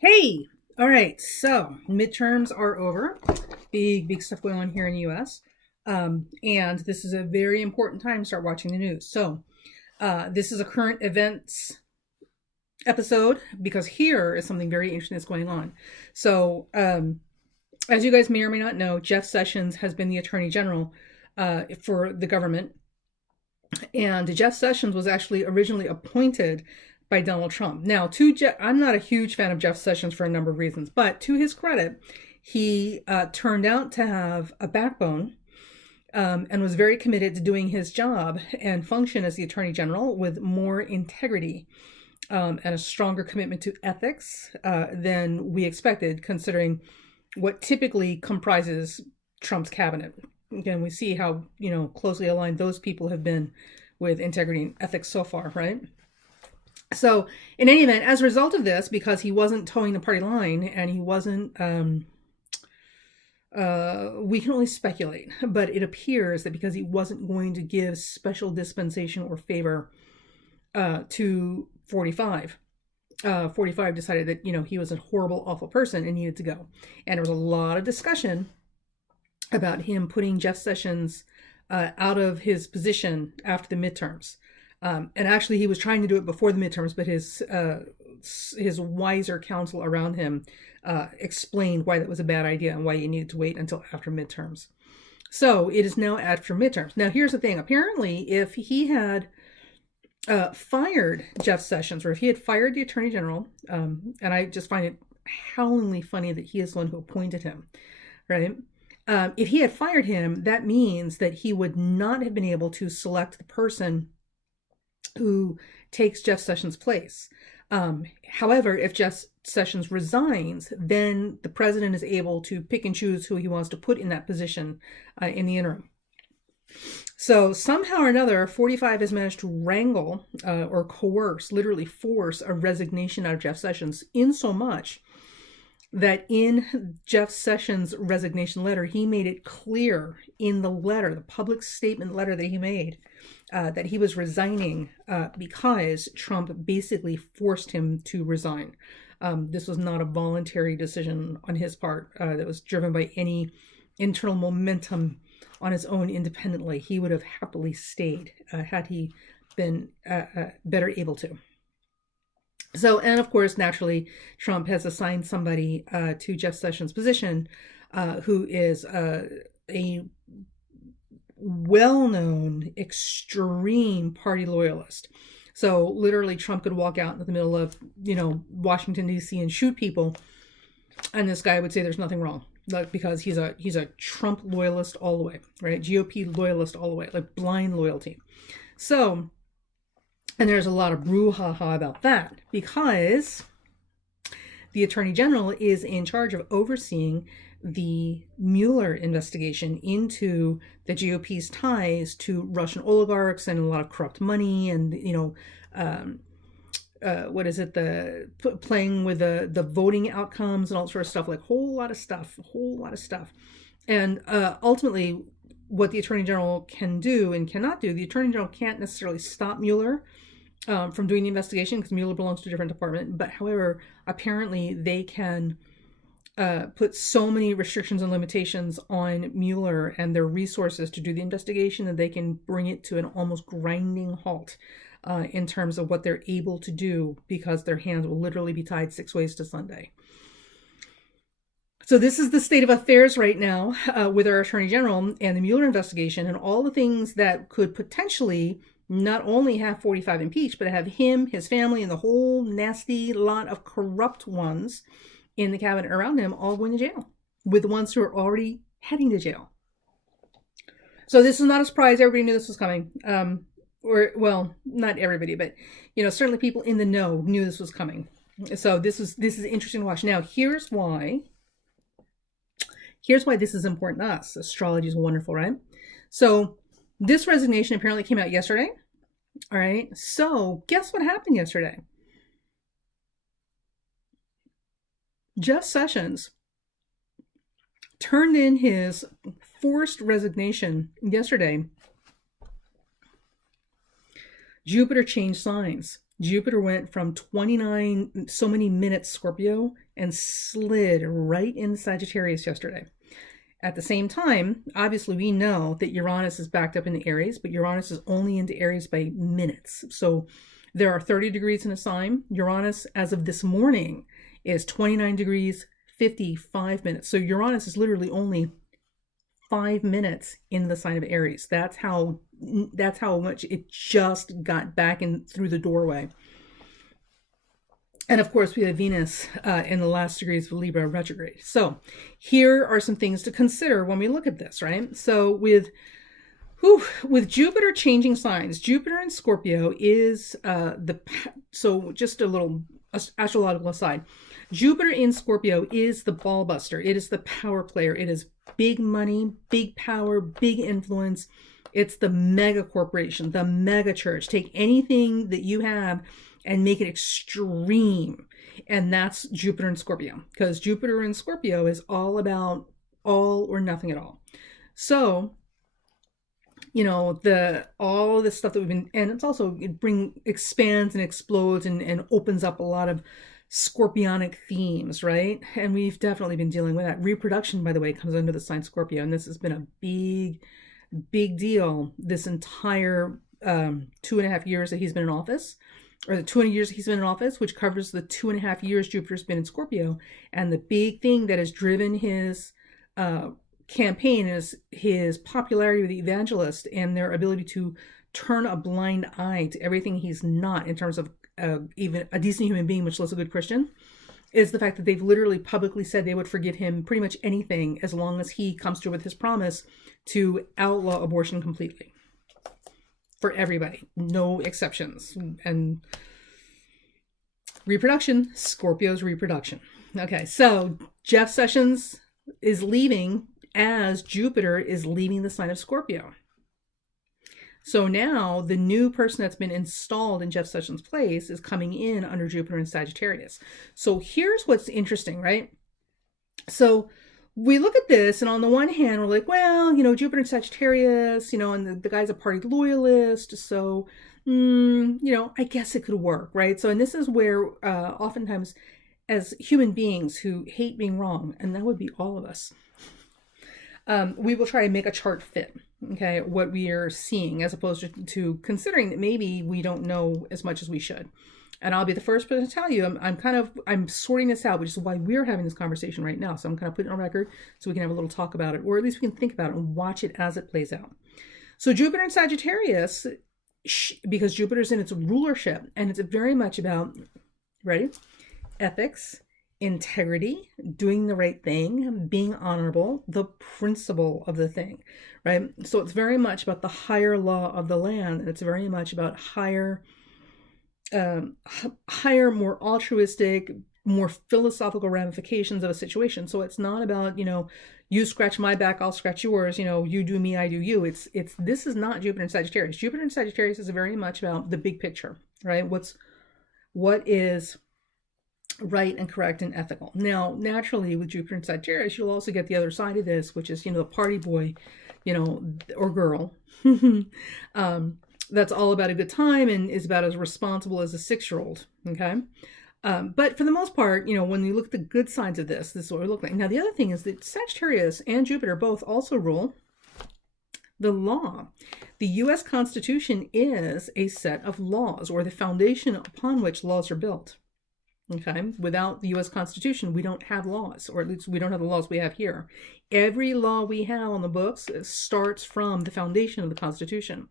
Hey, all right. So midterms are over. Big stuff going on here in the U.S. And this is a very important time to start watching the news. So this is a current events episode because here is something very interesting that's going on. So as you guys may or may not know, Jeff Sessions has been the Attorney General for the government, and Jeff Sessions was actually originally appointed by Donald Trump. Now, I'm not a huge fan of Jeff Sessions for a number of reasons, but to his credit, he turned out to have a backbone and was very committed to doing his job and function as the Attorney General with more integrity and a stronger commitment to ethics than we expected, considering what typically comprises Trump's cabinet. Again, we see how closely aligned those people have been with integrity and ethics so far, right? So, in any event, as a result of this, because he wasn't towing the party line and he wasn't, we can only speculate, but it appears that because he wasn't going to give special dispensation or favor to 45, 45 decided that, he was a horrible, awful person and needed to go. And there was a lot of discussion about him putting Jeff Sessions out of his position after the midterms. And actually, he was trying to do it before the midterms, but his wiser counsel around him explained why that was a bad idea and why you needed to wait until after midterms. So it is now after midterms. Now, here's the thing. Apparently, if he had fired Jeff Sessions, or if he had fired the Attorney General, and I just find it howlingly funny that he is the one who appointed him, right? If he had fired him, that means that he would not have been able to select the person who takes Jeff Sessions' place. However, if Jeff Sessions resigns, then the president is able to pick and choose who he wants to put in that position in the interim. So somehow or another, 45 has managed to wrangle or coerce, literally force a resignation out of Jeff Sessions, in so much that in Jeff Sessions' resignation letter, he made it clear in the letter, the public statement letter that he made, that he was resigning because Trump basically forced him to resign. This was not a voluntary decision on his part that was driven by any internal momentum on his own independently. He would have happily stayed had he been better able to. So, and of course, naturally, Trump has assigned somebody to Jeff Sessions' position who is a well-known extreme party loyalist. So literally, Trump could walk out in the middle of, Washington, D.C. and shoot people, and this guy would say there's nothing wrong, like, because he's a Trump loyalist all the way, right? GOP loyalist all the way, like blind loyalty. So, and there's a lot of brouhaha about that because the Attorney General is in charge of overseeing the Mueller investigation into the GOP's ties to Russian oligarchs and a lot of corrupt money and, what is it, the playing with the voting outcomes and all sort of stuff, like a whole lot of stuff. And ultimately, what the Attorney General can do and cannot do, the Attorney General can't necessarily stop Mueller from doing the investigation because Mueller belongs to a different department. But however, apparently they can put so many restrictions and limitations on Mueller and their resources to do the investigation that they can bring it to an almost grinding halt in terms of what they're able to do, because their hands will literally be tied 6 ways to Sunday. So this is the state of affairs right now with our Attorney General and the Mueller investigation and all the things that could potentially not only have 45 impeached, but have him, his family, and the whole nasty lot of corrupt ones in the cabinet around him all going to jail, with the ones who are already heading to jail. So this is not a surprise. Everybody knew this was coming. Or, well, not everybody, but, certainly people in the know knew this was coming. So this is interesting to watch. Now, here's why this is important to us. Astrology is wonderful, right? So this resignation apparently came out yesterday. All right. So guess what happened yesterday? Jeff Sessions turned in his forced resignation yesterday. Jupiter changed signs. Jupiter went from 29 so many minutes Scorpio and slid right into Sagittarius yesterday. At the same time, obviously we know that Uranus is backed up into Aries, but Uranus is only into Aries by minutes. So there are 30 degrees in a sign. Uranus, as of this morning, is 29 degrees, 55 minutes. So Uranus is literally only 5 minutes in the sign of Aries. That's how much it just got back in through the doorway. And of course, we have Venus in the last degrees of Libra retrograde. So here are some things to consider when we look at this, right? So with Jupiter changing signs, Jupiter in Scorpio is so just a little astrological aside. Jupiter in Scorpio is the ball buster. It is the power player. It is big money, big power, big influence. It's the mega corporation, the mega church. Take anything that you have and make it extreme. And that's Jupiter in Scorpio, because Jupiter in Scorpio is all about all or nothing at all. So, you know, all this stuff that we've been, and it's also, expands and explodes and opens up a lot of Scorpionic themes, right? And we've definitely been dealing with that. Reproduction, by the way, comes under the sign Scorpio, and this has been a big deal this entire 2.5 years that he's been in office, or the 20 years he's been in office, which covers the 2.5 years Jupiter's been in Scorpio. And the big thing that has driven his campaign is his popularity with the evangelist and their ability to turn a blind eye to everything he's not in terms of even a decent human being, much less a good Christian, is the fact that they've literally publicly said they would forgive him pretty much anything as long as he comes through with his promise to outlaw abortion completely for everybody, no exceptions. And reproduction, Scorpio's reproduction. Okay, so Jeff Sessions is leaving as Jupiter is leaving the sign of Scorpio. So now the new person that's been installed in Jeff Sessions' place is coming in under Jupiter and Sagittarius. So here's what's interesting, right? So we look at this, and on the one hand, we're like, well, you know, Jupiter and Sagittarius, you know, and the guy's a party loyalist. So, you know, I guess it could work, right? So, and this is where oftentimes as human beings who hate being wrong, and that would be all of us, we will try to make a chart fit, okay, what we are seeing, as opposed to considering that maybe we don't know as much as we should. And I'll be the first person to tell you, I'm sorting this out, which is why we're having this conversation right now. So I'm kind of putting it on record so we can have a little talk about it, or at least we can think about it and watch it as it plays out. So Jupiter and Sagittarius, because Jupiter's in its rulership, and it's very much about, ready? Ethics, integrity, doing the right thing, being honorable, the principle of the thing, right? So it's very much about the higher law of the land, and it's very much about higher, more altruistic, more philosophical ramifications of a situation. So it's not about, you know, you scratch my back, I'll scratch yours, you know, you do me, I do you. This is not Jupiter and Sagittarius. Jupiter and Sagittarius is very much about the big picture, right? What is right and correct and ethical. Now, naturally, with Jupiter and Sagittarius, you'll also get the other side of this, which is, you know, the party boy, you know, or girl, that's all about a good time and is about as responsible as a 6-year-old. Okay. But for the most part, you know, when you look at the good sides of this is what we look like. Now, the other thing is that Sagittarius and Jupiter both also rule the law. The U.S. Constitution is a set of laws, or the foundation upon which laws are built. Okay. Without the U.S. Constitution, we don't have laws, or at least we don't have the laws we have here. Every law we have on the books starts from the foundation of the Constitution.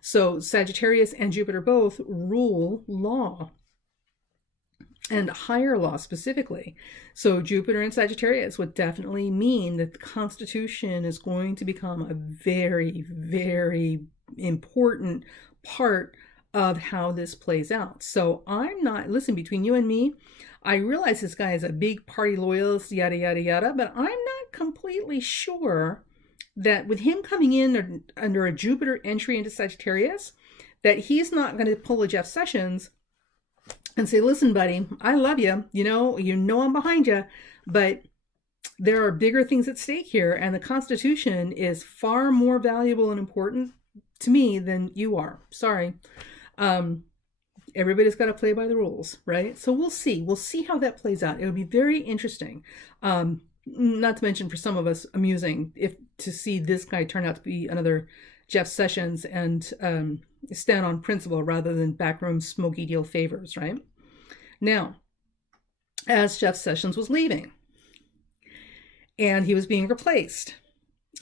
So Sagittarius and Jupiter both rule law, and higher law specifically. So Jupiter and Sagittarius would definitely mean that the Constitution is going to become a very, very important part of how this plays out. So listen, between you and me, I realize this guy is a big party loyalist, yada, yada, yada, but I'm not completely sure that with him coming in under a Jupiter entry into Sagittarius, that he's not going to pull a Jeff Sessions and say, listen, buddy, I love you. You know I'm behind you, but there are bigger things at stake here. And the Constitution is far more valuable and important to me than you are. Sorry. Everybody's got to play by the rules, right? So we'll see how that plays out. It'll be very interesting. Not to mention for some of us amusing if to see this guy turn out to be another Jeff Sessions and stand on principle rather than backroom smoky deal favors, right? Now, as Jeff Sessions was leaving and he was being replaced,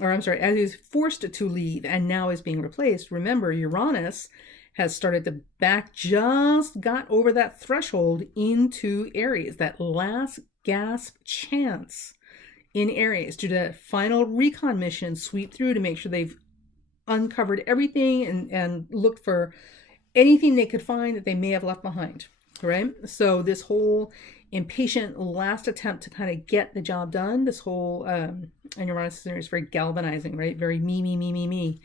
or I'm sorry, as he was forced to leave and now is being replaced, remember Uranus has started to just got over that threshold into Aries, that last gasp chance in Aries to that final recon mission, sweep through to make sure they've uncovered everything and looked for anything they could find that they may have left behind, right? So this whole impatient last attempt to kind of get the job done, this whole, and Uranus is very galvanizing, right? Very me.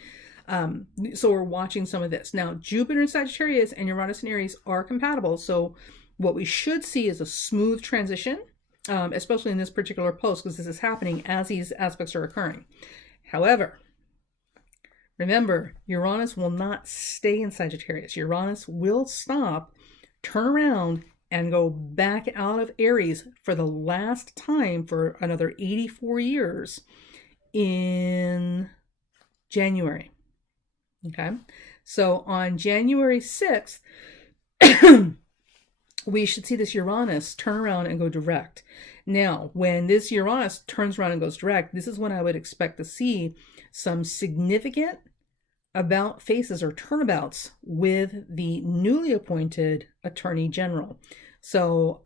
So we're watching some of this. Now, Jupiter in Sagittarius and Uranus in Aries are compatible. So what we should see is a smooth transition, especially in this particular post, because this is happening as these aspects are occurring. However, remember, Uranus will not stay in Sagittarius. Uranus will stop, turn around, and go back out of Aries for the last time for another 84 years in January. Okay, so on January 6th, we should see this Uranus turn around and go direct. Now, when this Uranus turns around and goes direct, this is when I would expect to see some significant about faces or turnabouts with the newly appointed Attorney General. So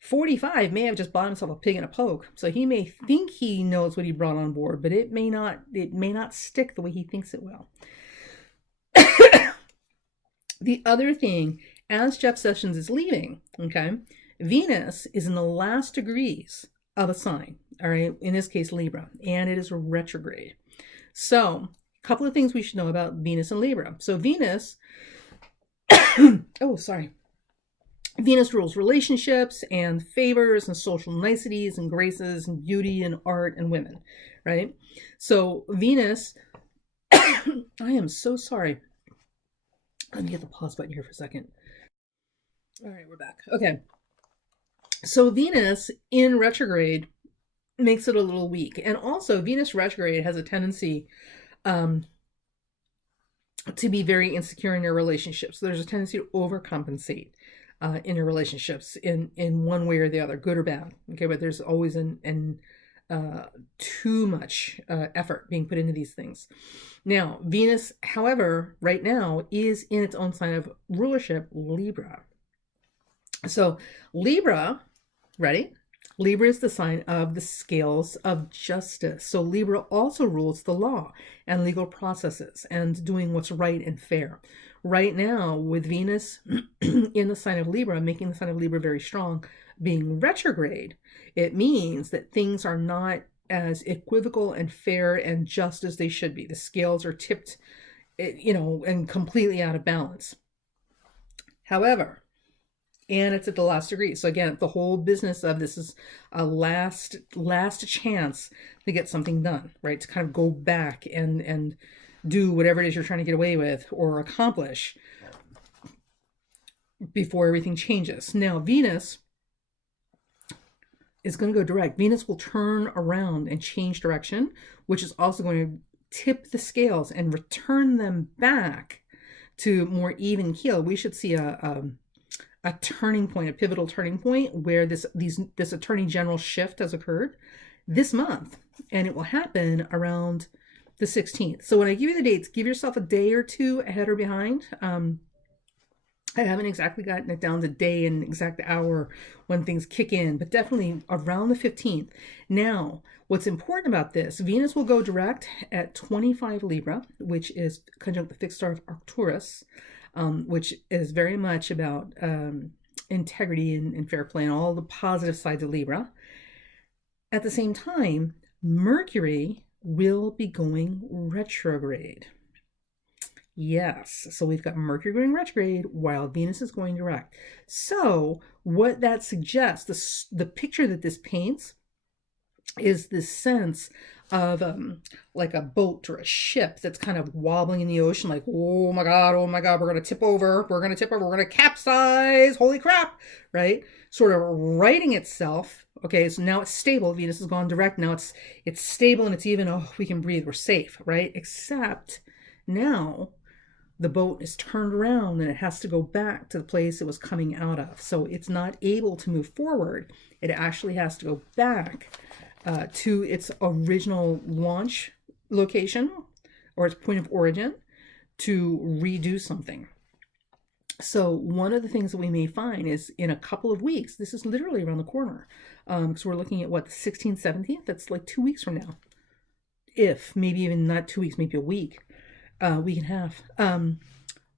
45 may have just bought himself a pig in a poke. So he may think he knows what he brought on board, but it may not stick the way he thinks it will. The other thing, as Jeff Sessions is leaving, okay, Venus is in the last degrees of a sign, all right, in this case Libra, and it is retrograde. So a couple of things we should know about Venus and Libra. So Venus, Venus rules relationships and favors and social niceties and graces and beauty and art and women, right? So Venus, I am so sorry. Let me get the pause button here for a second. All right, we're back. Okay. So Venus in retrograde makes it a little weak. And also Venus retrograde has a tendency to be very insecure in your relationships. So there's a tendency to overcompensate in your relationships in one way or the other, good or bad. Okay, but there's always too much effort being put into these things. Now, Venus, however, right now is in its own sign of rulership, Libra. So Libra, ready? Libra is the sign of the scales of justice. So Libra also rules the law and legal processes and doing what's right and fair. Right now, with Venus in the sign of Libra, making the sign of Libra very strong, being retrograde, it means that things are not as equivocal and fair and just as they should be. The scales are tipped, and completely out of balance. However, and it's at the last degree. So again, the whole business of this is a last chance to get something done, right? To kind of go back and do whatever it is you're trying to get away with or accomplish before everything changes. Now, Venus is going to go direct. Venus will turn around and change direction, which is also going to tip the scales and return them back to more even keel. We should see a turning point, a pivotal turning point where this Attorney General shift has occurred this month, and it will happen around the 16th. So when I give you the dates, give yourself a day or two ahead or behind. I haven't exactly gotten it down to day and exact hour when things kick in, but definitely around the 15th. Now, what's important about this, Venus will go direct at 25 Libra, which is conjunct the fixed star of Arcturus, which is very much about integrity and fair play and all the positive sides of Libra. At the same time, Mercury will be going retrograde. Yes, so we've got Mercury going retrograde while Venus is going direct. So what that suggests, the picture that this paints is this sense of like a boat or a ship that's kind of wobbling in the ocean, like, oh my God, we're going to tip over, we're going to capsize, holy crap, right? Sort of righting itself. Okay, so now it's stable. Venus has gone direct. Now it's stable and it's even, oh, we can breathe, we're safe, right? Except now the boat is turned around and it has to go back to the place it was coming out of. So it's not able to move forward. It actually has to go back to its original launch location or its point of origin to redo something. So one of the things that we may find is in a couple of weeks, this is literally around the corner. So we're looking at what, the 16th, 17th? That's like 2 weeks from now. If, maybe even not 2 weeks, maybe a week and a half.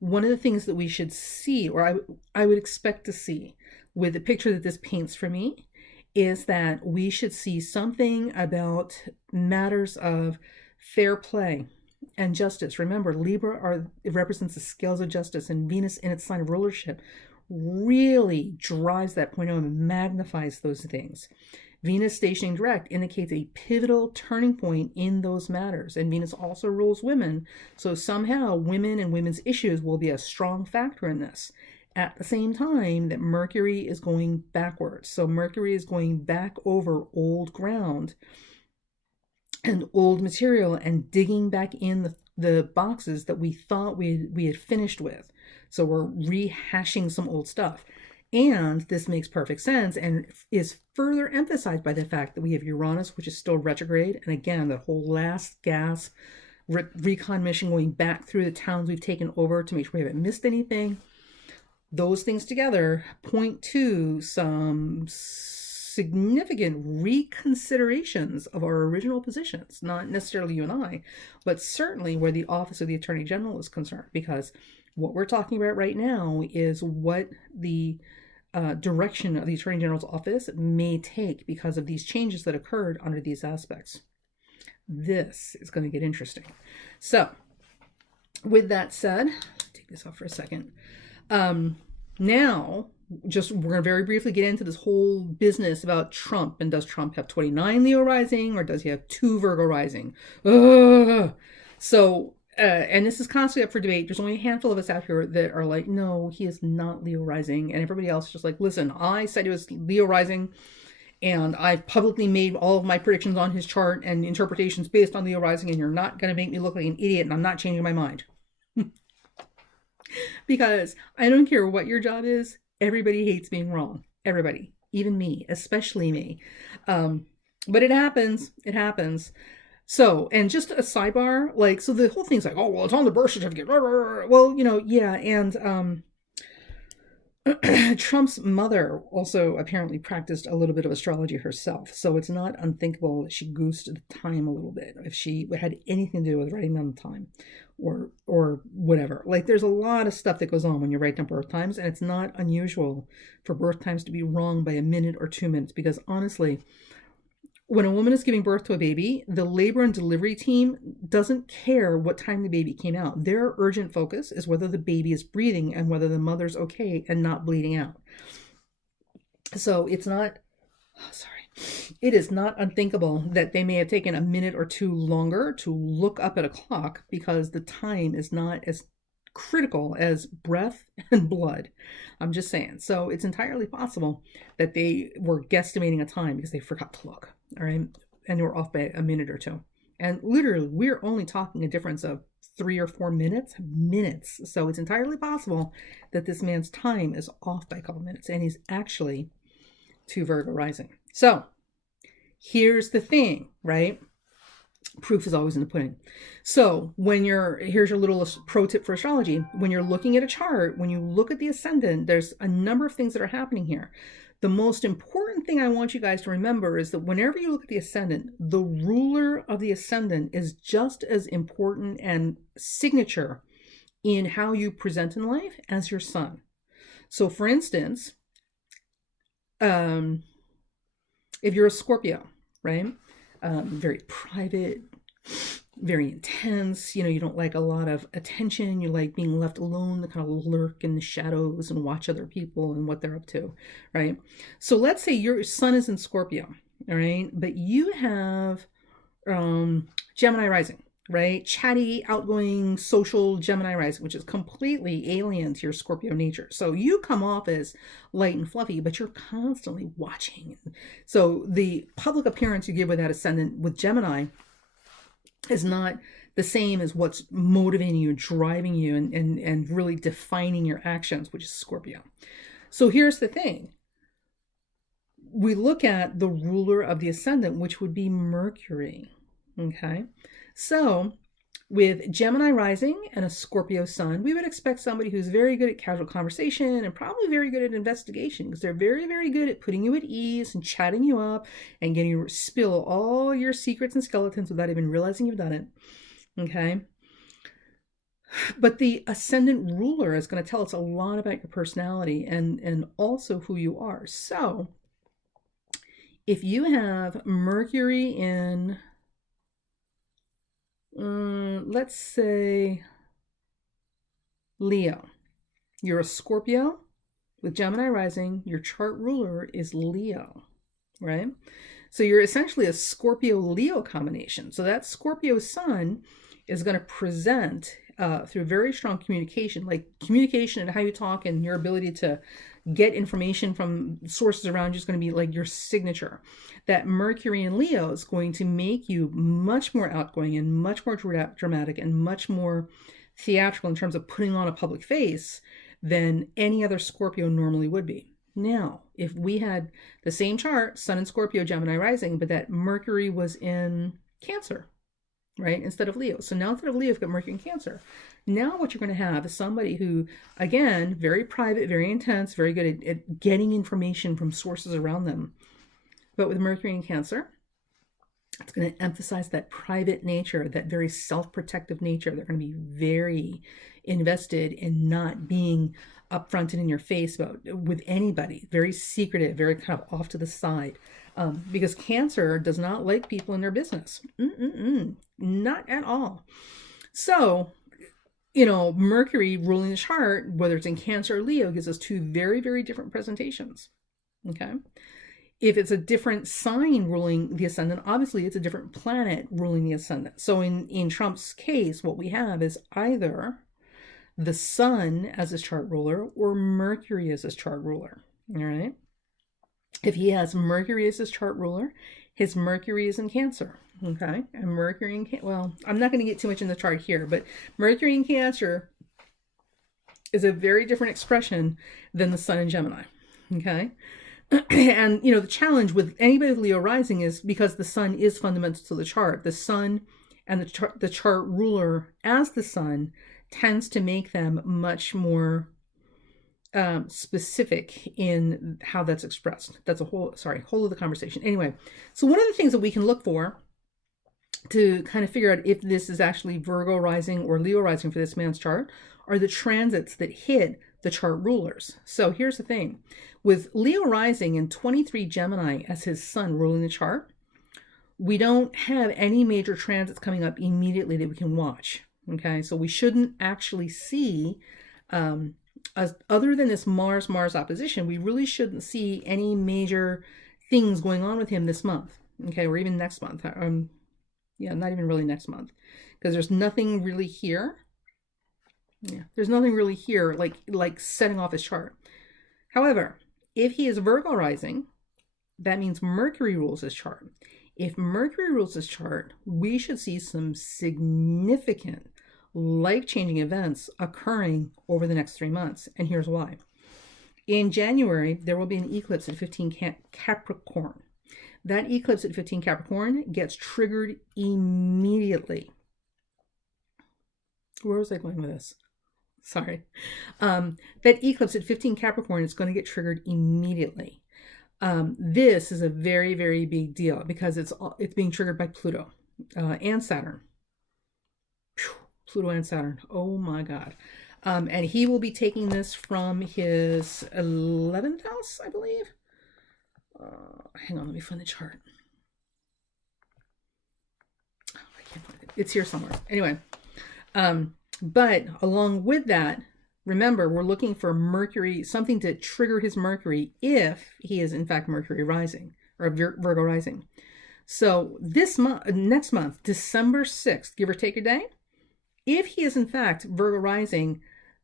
One of the things that we should see, or I would expect to see with the picture that this paints for me, is that we should see something about matters of fair play and justice. Remember, Libra it represents the scales of justice, and Venus in its sign of rulership really drives that point home and magnifies those things. Venus stationing direct indicates a pivotal turning point in those matters. And Venus also rules women. So somehow women and women's issues will be a strong factor in this. At the same time that Mercury is going backwards. So Mercury is going back over old ground and old material and digging back in the boxes that we thought we had finished with. So we're rehashing some old stuff. And this makes perfect sense and is further emphasized by the fact that we have Uranus, which is still retrograde. And again, the whole last gasp recon mission going back through the towns we've taken over to make sure we haven't missed anything. Those things together point to some significant reconsiderations of our original positions, not necessarily you and I, but certainly where the Office of the Attorney General is concerned, because what we're talking about right now is what the direction of the Attorney General's office may take because of these changes that occurred under these aspects. This is going to get interesting. So with that said, take this off for a second. Now, we're going to very briefly get into this whole business about Trump. And does Trump have 29 Leo rising or does he have 2 Virgo rising? So, and this is constantly up for debate. There's only a handful of us out here that are like, no, he is not Leo rising. And everybody else is just like, listen, I said he was Leo rising and I've publicly made all of my predictions on his chart and interpretations based on Leo rising, and you're not going to make me look like an idiot, and I'm not changing my mind. Because I don't care what your job is, everybody hates being wrong. Everybody, even me, especially me. But it happens. So, and just a sidebar, like, so the whole thing's like, oh, well, it's on the birth certificate. Well, yeah, and Trump's mother also apparently practiced a little bit of astrology herself. So it's not unthinkable that she goosed the time a little bit if she had anything to do with writing down the time or whatever. Like, there's a lot of stuff that goes on when you write down birth times, and it's not unusual for birth times to be wrong by a minute or 2 minutes, because honestly, when a woman is giving birth to a baby, the labor and delivery team doesn't care what time the baby came out. Their urgent focus is whether the baby is breathing and whether the mother's okay and not bleeding out. So it's not, it is not unthinkable that they may have taken a minute or 2 longer to look up at a clock because the time is not as critical as breath and blood. I'm just saying. So it's entirely possible that they were guesstimating a time because they forgot to look. All right. And they were off by a minute or 2. And literally, we're only talking a difference of 3 or 4 minutes. So it's entirely possible that this man's time is off by a couple minutes, and he's actually 2 Virgo rising. So here's the thing, right? Proof is always in the pudding. So here's your little pro tip for astrology. When you're looking at a chart, when you look at the ascendant, there's a number of things that are happening here. The most important thing I want you guys to remember is that whenever you look at the ascendant, the ruler of the ascendant is just as important and signature in how you present in life as your sun. So for instance, if you're a Scorpio, right? Very private, very intense, you don't like a lot of attention, you like being left alone, to kind of lurk in the shadows and watch other people and what they're up to, right? So let's say your sun is in Scorpio, all right, but you have Gemini rising, right? Chatty, outgoing, social Gemini rising, which is completely alien to your Scorpio nature. So you come off as light and fluffy, but you're constantly watching. So the public appearance you give with that ascendant with Gemini is not the same as what's motivating you, driving you, and really defining your actions, which is Scorpio. So here's the thing. We look at the ruler of the ascendant, which would be Mercury. Okay. So with Gemini rising and a Scorpio sun, we would expect somebody who's very good at casual conversation and probably very good at investigation, because they're very, very good at putting you at ease and chatting you up and getting you to spill all your secrets and skeletons without even realizing you've done it. Okay. But the ascendant ruler is going to tell us a lot about your personality and also who you are. So if you have Mercury in, let's say, Leo, you're a Scorpio with Gemini rising, your chart ruler is Leo, right? So you're essentially a Scorpio-Leo combination. So that Scorpio sun is going to present through very strong communication, like communication and how you talk and your ability to get information from sources around you is going to be like your signature. That Mercury in Leo is going to make you much more outgoing and much more dramatic and much more theatrical in terms of putting on a public face than any other Scorpio normally would be. Now, if we had the same chart, Sun in Scorpio, Gemini rising, but that Mercury was in Cancer, right, instead of Leo. So now instead of Leo, you've got Mercury in Cancer. Now what you're going to have is somebody who, again, very private, very intense, very good at getting information from sources around them. But with Mercury in Cancer, it's going to emphasize that private nature, that very self-protective nature. They're going to be very invested in not being upfront and in your face about with anybody, very secretive, very kind of off to the side. Because Cancer does not like people in their business. Not at all. So, you know, Mercury ruling the chart, whether it's in Cancer or Leo, gives us two very, very different presentations. Okay. If it's a different sign ruling the ascendant, obviously it's a different planet ruling the ascendant. So in Trump's case, what we have is either the sun as his chart ruler or Mercury as his chart ruler. All right. If he has Mercury as his chart ruler, his Mercury is in Cancer. Okay. And Mercury in Cancer, well, I'm not going to get too much in the chart here, but Mercury in Cancer is a very different expression than the sun in Gemini. Okay. And, you know, the challenge with anybody with Leo rising is because the sun is fundamental to the chart. The sun and the chart ruler as the sun tends to make them much more specific in how that's expressed. That's a whole of the conversation. Anyway, so one of the things that we can look for to kind of figure out if this is actually Virgo rising or Leo rising for this man's chart are the transits that hit the chart rulers. So here's the thing. With Leo rising and 23 Gemini as his sun ruling the chart, we don't have any major transits coming up immediately that we can watch. Okay, so we shouldn't actually see, other than this Mars opposition, we really shouldn't see any major things going on with him this month. Okay, or even next month. Yeah, not even really next month, because there's nothing really here. Yeah, there's nothing really here like setting off his chart. However, if he is Virgo rising, that means Mercury rules his chart. If Mercury rules his chart, we should see some significant life-changing events occurring over the next 3 months. And here's why. In January, there will be an eclipse at 15 Capricorn. That eclipse at 15 Capricorn gets triggered immediately. Where was I going with this? Sorry. That eclipse at 15 Capricorn is going to get triggered immediately. This is a very, very big deal because it's being triggered by Pluto and Saturn. Whew, Pluto and Saturn. Oh my God. And he will be taking this from his 11th house, I believe. Hang on, let me find the chart. Oh, I can't find it. It's here somewhere. Anyway. But along with that, remember, we're looking for Mercury, something to trigger his Mercury if he is in fact Mercury rising or Virgo rising. So this month, next month, December 6th, give or take a day, if he is in fact Virgo rising,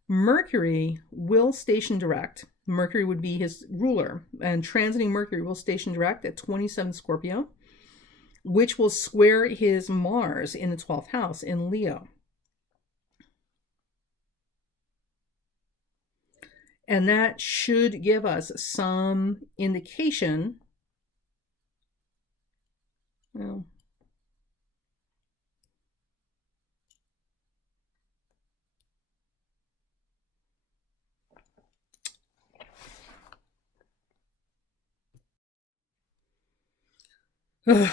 Mercury will station direct. Mercury would be his ruler, and transiting Mercury will station direct at 27 Scorpio, which will square his Mars in the 12th house in Leo. And that should give us some indication. Well,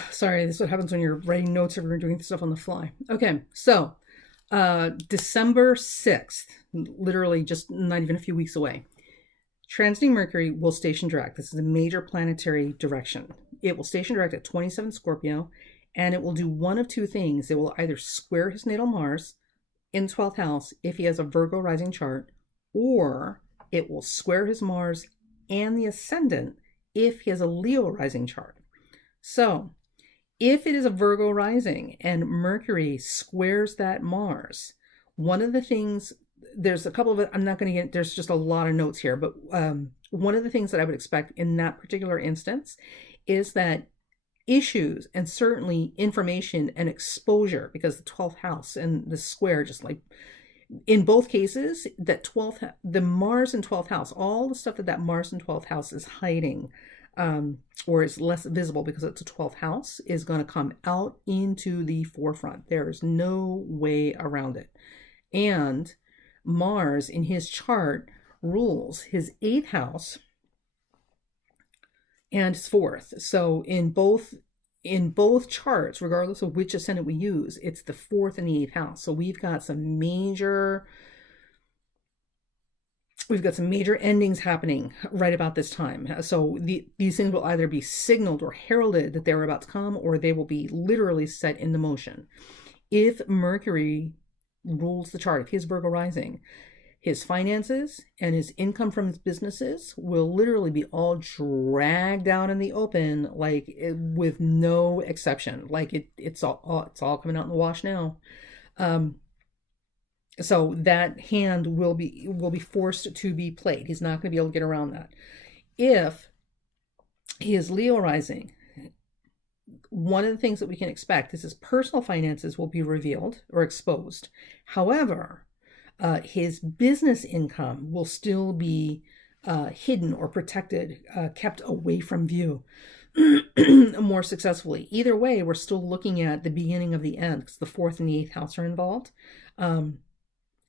sorry, this is what happens when you're writing notes or you're doing stuff on the fly. Okay, so December 6th, literally just not even a few weeks away, transiting Mercury will station direct. This is a major planetary direction. It will station direct at 27 Scorpio, and it will do one of two things. It will either square his natal Mars in 12th house if he has a Virgo rising chart, or it will square his Mars and the ascendant if he has a Leo rising chart. So if it is a Virgo rising and Mercury squares that Mars, one of the things, there's a couple of it, I'm not going to get, there's just a lot of notes here, but one of the things that I would expect in that particular instance is that issues and certainly information and exposure, because the 12th house and the square, just like in both cases, that 12th, the Mars in 12th house, all the stuff that Mars in 12th house is hiding, or is less visible because it's a 12th house, is going to come out into the forefront. There's no way around it. And Mars in his chart rules his 8th house and his 4th. So in both charts, regardless of which ascendant we use, it's the 4th and the 8th house. So we've got some major endings happening right about this time. So these things will either be signaled or heralded that they're about to come, or they will be literally set into motion. If Mercury rules the chart, if he has Virgo rising, his finances and his income from his businesses will literally be all dragged out in the open, like with no exception. Like it's all coming out in the wash now. So that hand will be forced to be played. He's not going to be able to get around that. If he is Leo rising, one of the things that we can expect is his personal finances will be revealed or exposed. However, his business income will still be hidden or protected, kept away from view more successfully. Either way, we're still looking at the beginning of the end, because the 4th and the 8th house are involved.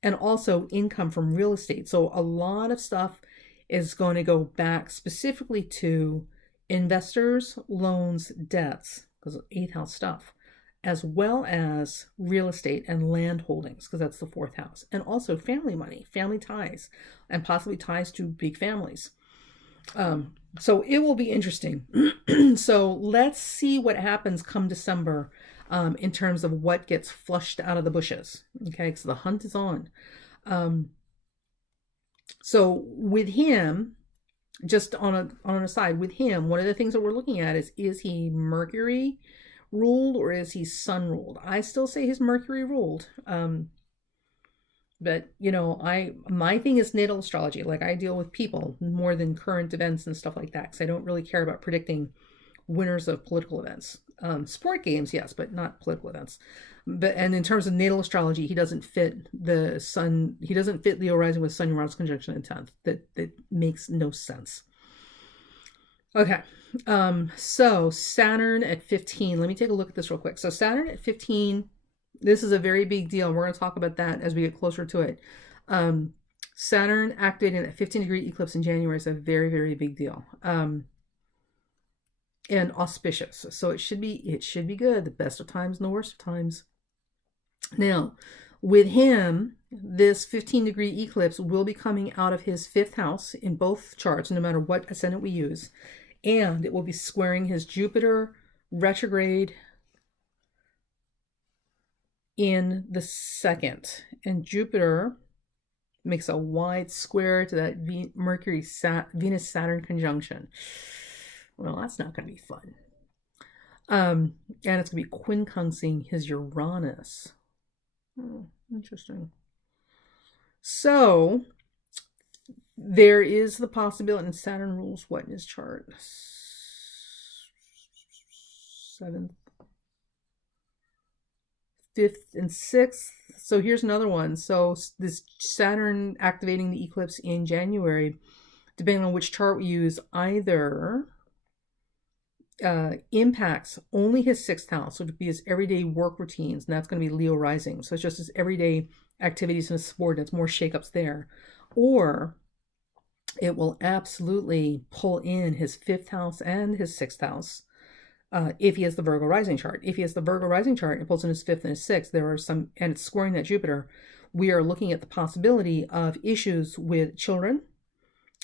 And also income from real estate. So a lot of stuff is going to go back specifically to investors, loans, debts, because 8th house stuff, as well as real estate and land holdings, because that's the 4th house, and also family money, family ties, and possibly ties to big families. So it will be interesting. So let's see what happens come December, in terms of what gets flushed out of the bushes. Okay, so the hunt is on. So with him, just on an aside, with him, one of the things that we're looking at is he Mercury ruled or is he Sun ruled? I still say he's Mercury ruled. But my thing is natal astrology. Like, I deal with people more than current events and stuff like that, because I don't really care about predicting winners of political events. Sport games, yes, but not political events. And in terms of natal astrology, he doesn't fit the sun. He doesn't fit Leo rising with Sun Uranus conjunction in 10th. That makes no sense. Okay. So Saturn at 15. Let me take a look at this real quick. So Saturn at 15. This is a very big deal. We're going to talk about that as we get closer to it. Saturn activating at 15-degree eclipse in January is a very, very big deal. And auspicious. So it should be good. The best of times and the worst of times. Now, with him, this 15-degree eclipse will be coming out of his 5th house in both charts, no matter what ascendant we use. And it will be squaring his Jupiter retrograde in the 2nd. And Jupiter makes a wide square to that Venus-Saturn conjunction. Well, that's not going to be fun. And it's going to be quincunxing his Uranus. Oh, interesting. So there is the possibility, and Saturn rules what in his chart? 7th, 5th, and 6th. So here's another one. So this Saturn activating the eclipse in January, depending on which chart we use, either impacts only his 6th house, so it would be his everyday work routines, and that's going to be Leo rising. So it's just his everyday activities and subordinates, more shakeups there. Or it will absolutely pull in his 5th house and his 6th house. If he has the Virgo rising chart. If he has the Virgo rising chart, it pulls in his 5th and his 6th. There are some, and it's squaring that Jupiter. We are looking at the possibility of issues with children,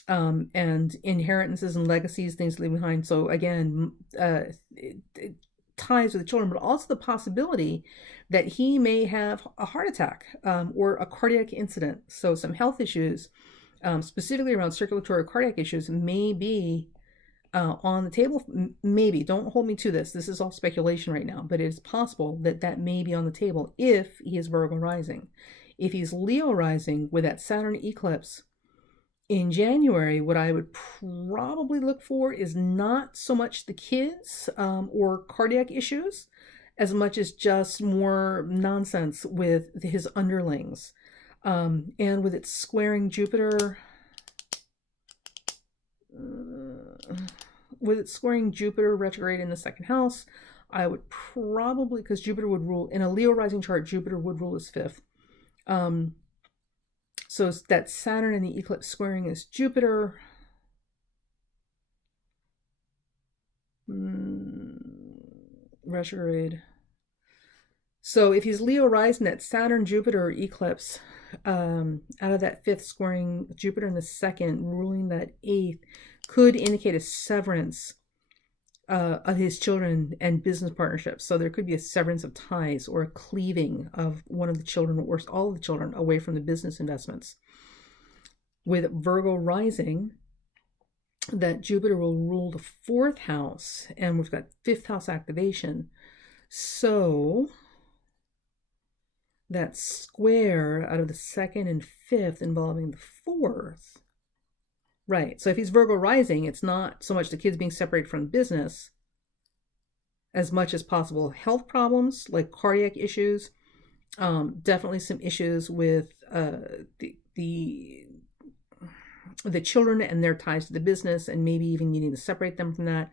and inheritances and legacies, things leaving behind. So again, it ties with the children, but also the possibility that he may have a heart attack, or a cardiac incident. So some health issues, specifically around circulatory cardiac issues, may be on the table. Maybe, don't hold me to this. This is all speculation right now, but it is possible that that may be on the table if he is Virgo rising. If he's Leo rising with that Saturn eclipse in January, what I would probably look for is not so much the kids or cardiac issues, as much as just more nonsense with his underlings. And with it squaring Jupiter, retrograde in the 2nd house, I would probably, because Jupiter would rule, in a Leo rising chart, Jupiter would rule his 5th. So that Saturn in the eclipse squaring is Jupiter. Retrograde. So if he's Leo rising, that Saturn Jupiter eclipse, out of that 5th squaring Jupiter in the 2nd, ruling that 8th, could indicate a severance of his children and business partnerships. So there could be a severance of ties, or a cleaving of one of the children, or all of the children, away from the business investments. With Virgo rising, that Jupiter will rule the 4th house, and we've got 5th house activation. So that square out of the 2nd and 5th involving the 4th. Right. So if he's Virgo rising, it's not so much the kids being separated from business as much as possible health problems like cardiac issues. Definitely some issues with the children and their ties to the business, and maybe even needing to separate them from that.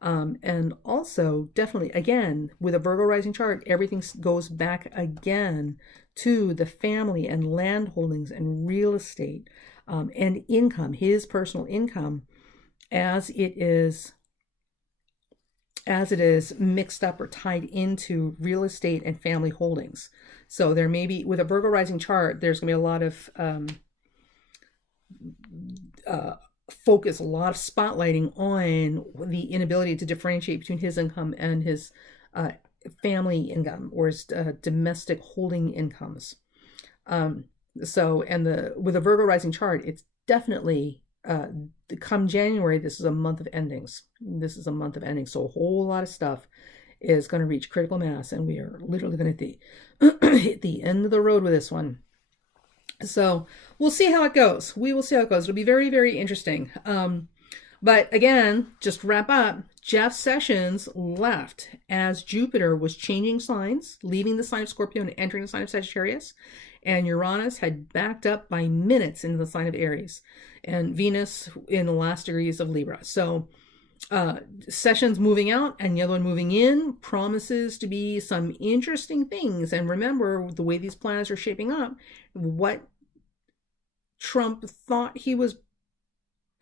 And also, definitely, again, with a Virgo rising chart, everything goes back again to the family and land holdings and real estate, and income, his personal income, as it is mixed up or tied into real estate and family holdings. So there may be, with a Virgo rising chart, there's going to be a lot of focus, a lot of spotlighting on the inability to differentiate between his income and his family income, or his domestic holding incomes. So, and with a Virgo rising chart, it's definitely come January, this is a month of endings. So a whole lot of stuff is going to reach critical mass, and we are literally going to hit the end of the road with this one. So we'll see how it goes. We will see how it goes. It'll be very, very interesting. But again, just to wrap up, Jeff Sessions left as Jupiter was changing signs, leaving the sign of Scorpio and entering the sign of Sagittarius. And Uranus had backed up by minutes into the sign of Aries, and Venus in the last degrees of Libra. So Sessions moving out and the other one moving in promises to be some interesting things. And remember, the way these planets are shaping up, what Trump thought he was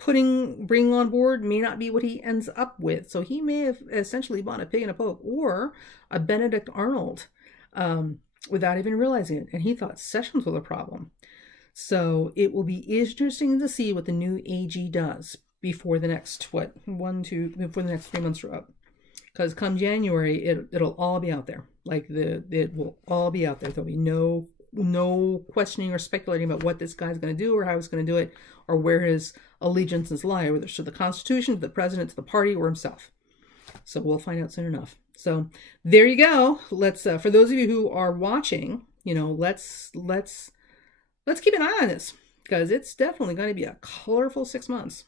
bringing on board may not be what he ends up with. So he may have essentially bought a pig in a poke, or a Benedict Arnold, without even realizing it. And he thought Sessions was a problem. So it will be interesting to see what the new AG does before the next, before the next 3 months are up. Because come January, it'll all be out there. It will all be out there. There'll be no questioning or speculating about what this guy's going to do, or how he's going to do it, or where his allegiances lie, whether it's to the Constitution, to the president, to the party, or himself. So we'll find out soon enough. So there you go. Let's for those of you who are watching, let's keep an eye on this, because it's definitely going to be a colorful 6 months.